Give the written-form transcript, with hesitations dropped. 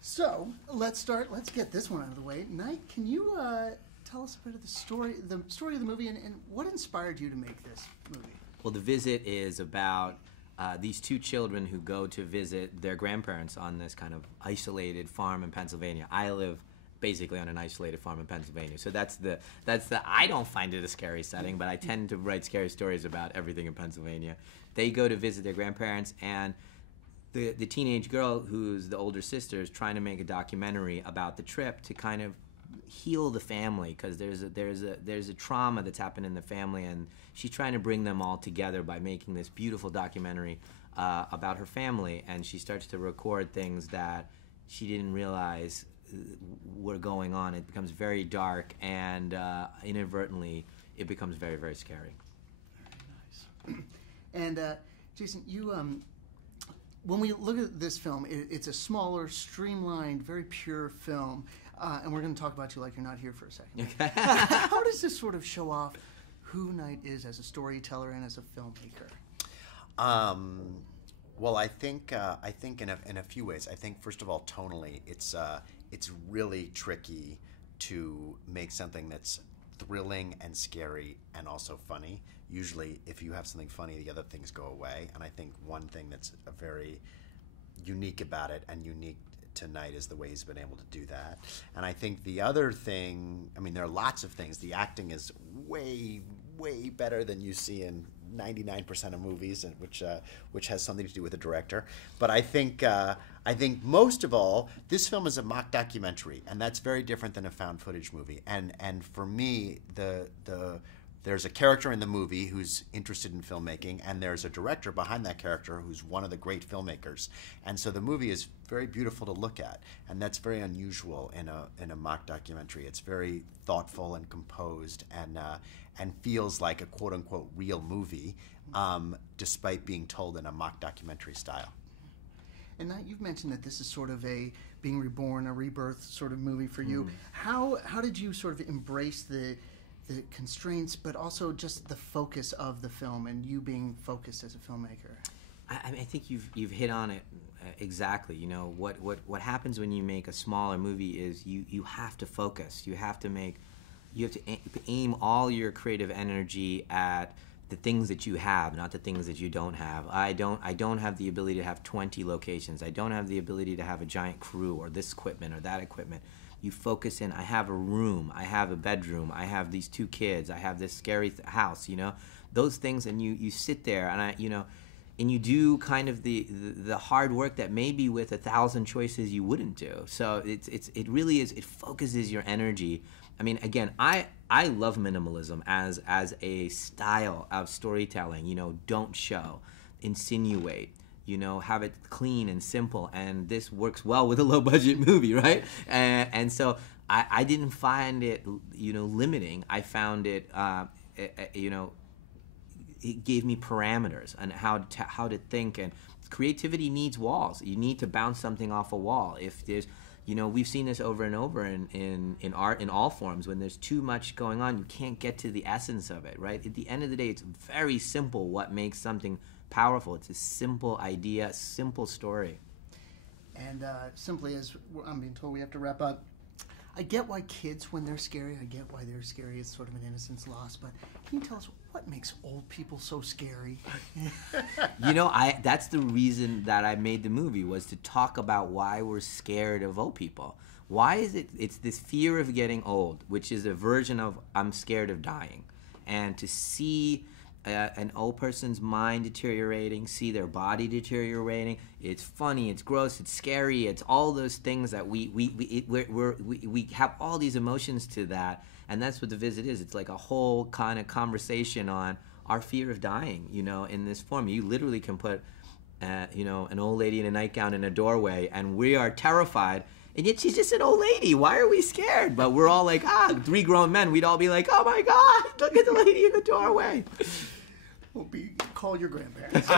So let's start. Let's get this one out of the way. Knight, can you tell us a bit of the story of the movie, and what inspired you to make this movie? Well, The Visit is about these two children who go to visit their grandparents on this kind of isolated farm in Pennsylvania. I live basically on an isolated farm in Pennsylvania, so that's the I don't find it a scary setting, but I tend to write scary stories about everything in Pennsylvania. They go to visit their grandparents, and the teenage girl, who's the older sister, is trying to make a documentary about the trip to kind of heal the family, because there's a trauma that's happened in the family, and she's trying to bring them all together by making this beautiful documentary about her family. And she starts to record things that she didn't realize were going on. It becomes very dark, and inadvertently it becomes very, very scary. Very nice. And Jason, you when we look at this film, it's a smaller, streamlined, very pure film. And we're going to talk about you like you're not here for a second. Okay. How does this sort of show off who Knight is as a storyteller and as a filmmaker? Well, I think in a few ways. I think first of all, tonally, it's really tricky to make something that's thrilling and scary and also funny. Usually, if you have something funny, the other things go away. And I think one thing that's very unique about it, and unique to Knight, is the way he's been able to do that. And I think the other thing, I mean, there are lots of things. The acting is way, way better than you see in 99% of movies, and which has something to do with the director. But I think most of all, this film is a mock documentary, and that's very different than a found footage movie. And for me, there's a character in the movie who's interested in filmmaking, and there's a director behind that character who's one of the great filmmakers. And so the movie is very beautiful to look at, and that's very unusual in a mock documentary. It's very thoughtful and composed, and feels like a quote-unquote real movie, despite being told in a mock documentary style. And now you've mentioned that this is sort of a being reborn, a rebirth sort of movie for you. How did you sort of embrace the constraints, but also just the focus of the film, and you being focused as a filmmaker? I think you've hit on it exactly. You know, what happens when you make a smaller movie is you have to focus. You have to aim all your creative energy at the things that you have, not the things that you don't have. I don't have the ability to have 20 locations. I don't have the ability to have a giant crew or this equipment or that equipment. You focus in, I have a room, I have a bedroom, I have these two kids, I have this scary house, you know, those things, and you sit there, and and you do kind of the hard work that maybe with 1,000 choices you wouldn't do. So it really is, it focuses your energy. I mean, again, I love minimalism as a style of storytelling. You know, don't show, insinuate, you know, have it clean and simple, and this works well with a low-budget movie, right? And so I didn't find it, you know, limiting. I found it, you know, it gave me parameters on how to think, and creativity needs walls. You need to bounce something off a wall. If there's, you know, we've seen this over and over in art in all forms. When there's too much going on, you can't get to the essence of it, right? At the end of the day, it's very simple what makes something powerful. It's a simple idea, a simple story. And simply, as I'm being told we have to wrap up, I get why kids, when they're scary, I get why they're scary. It's sort of an innocence lost. But can you tell us what makes old people so scary? You know, that's the reason that I made the movie, was to talk about why we're scared of old people. Why is it? It's this fear of getting old, which is a version of I'm scared of dying. And to see an old person's mind deteriorating, see their body deteriorating, it's funny, it's gross, it's scary, it's all those things that we have all these emotions to that, and that's what The Visit is. It's like a whole kind of conversation on our fear of dying, you know, in this form. You literally can put, you know, an old lady in a nightgown in a doorway, and we are terrified. And yet she's just an old lady. Why are we scared? But we're all like, three grown men. We'd all be like, oh my God, look at the lady in the doorway. Call your grandparents.